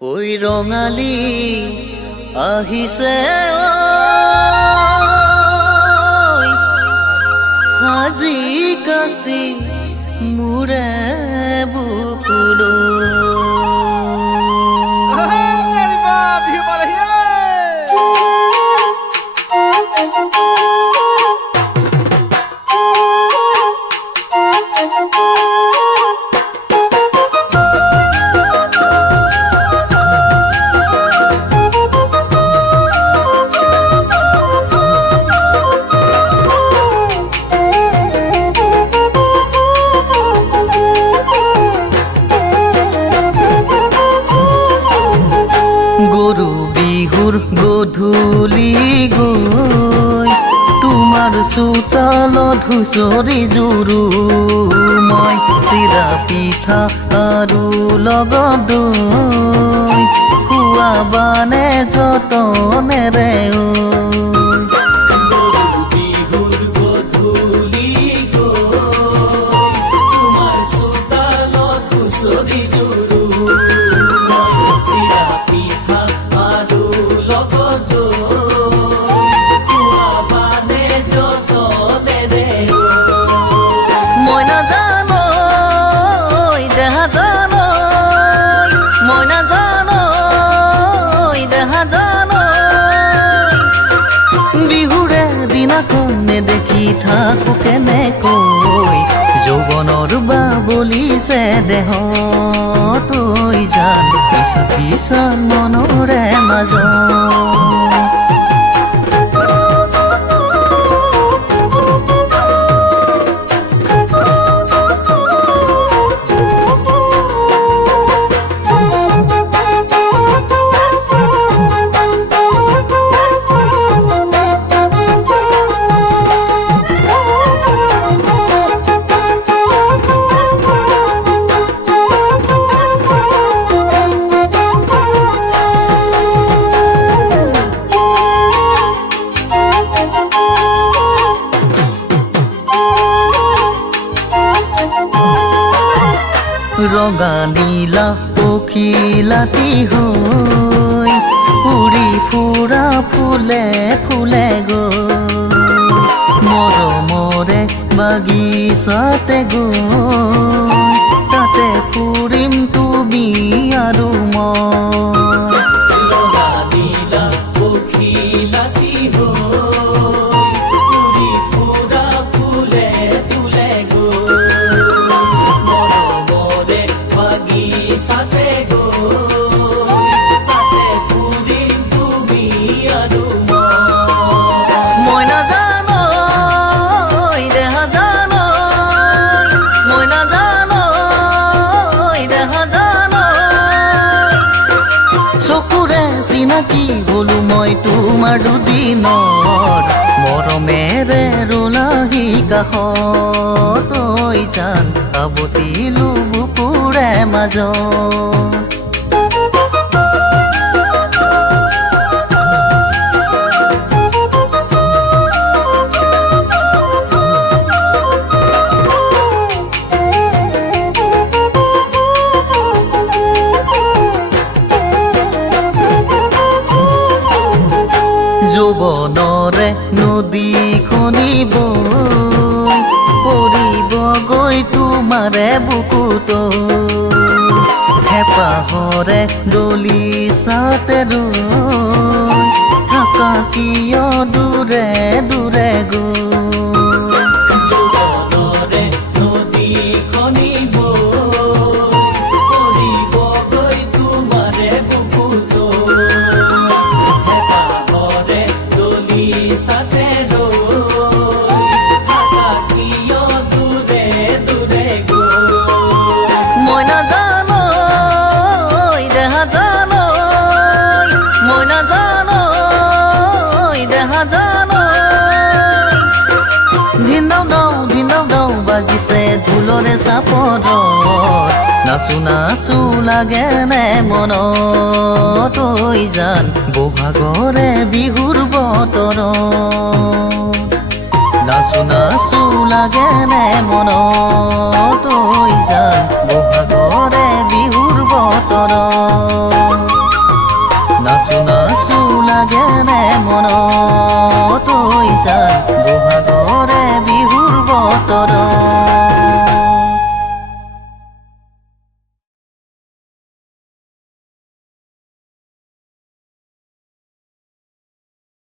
ওই ৰঙালী আহিছে আজি কাছি মুৰে বুকুলো গৰু বিহুৰ গধূলি গৈ তোমাৰ চোতালত হুঁচৰি জুৰু মই চিৰা পিঠা আৰু লগত দৈ খুৱাবানে যতনেৰে দেখি থাকো কেনেকৈ যৌৱনৰ বাবলিছে দেহ তই জান পিছা পিছা মনৰে মাজত ৰঙা নীলা পখিলাতি হৈ উৰি ফুৰা ফুলে ফুলে গৈ মৰমৰে বাগিচাতে গৈ তাতে ফুৰিম তুমি আৰু মই চিনাকি হলো মই তোমাৰ দুদিনৰ মৰমেৰে ৰোলাহি কাষত তই জান আৱতিলো বুকুৰে মাজত যৌৱনৰে নদী খনিব পৰিব গৈ তোমাৰে বুকুত হেঁপাহৰে দলি চাতে ৰৈ থাকা কিয় দূৰে দূৰে গৈ যৌৱনৰে নদী খনিব পৰিব গৈ তোমাৰে বুকুত সাথে থাকা কিয় দূৰে দূৰে মই নাজানো দেহা জানো মই নাজানো দেহা জানো ধিনাও দাও বাজিছে ঢোলৰে চাপৰত নাচো নাচো লাগেনে মনত তই জান বহাগৰে বিহুৰ বতৰত নাচো নাচো লাগেনে মনত তই জান বহাগৰে বিহুৰ বতৰত নাচো নাচো লাগেনে মনত ঐ জান বহাগৰে বিহুৰ বতৰত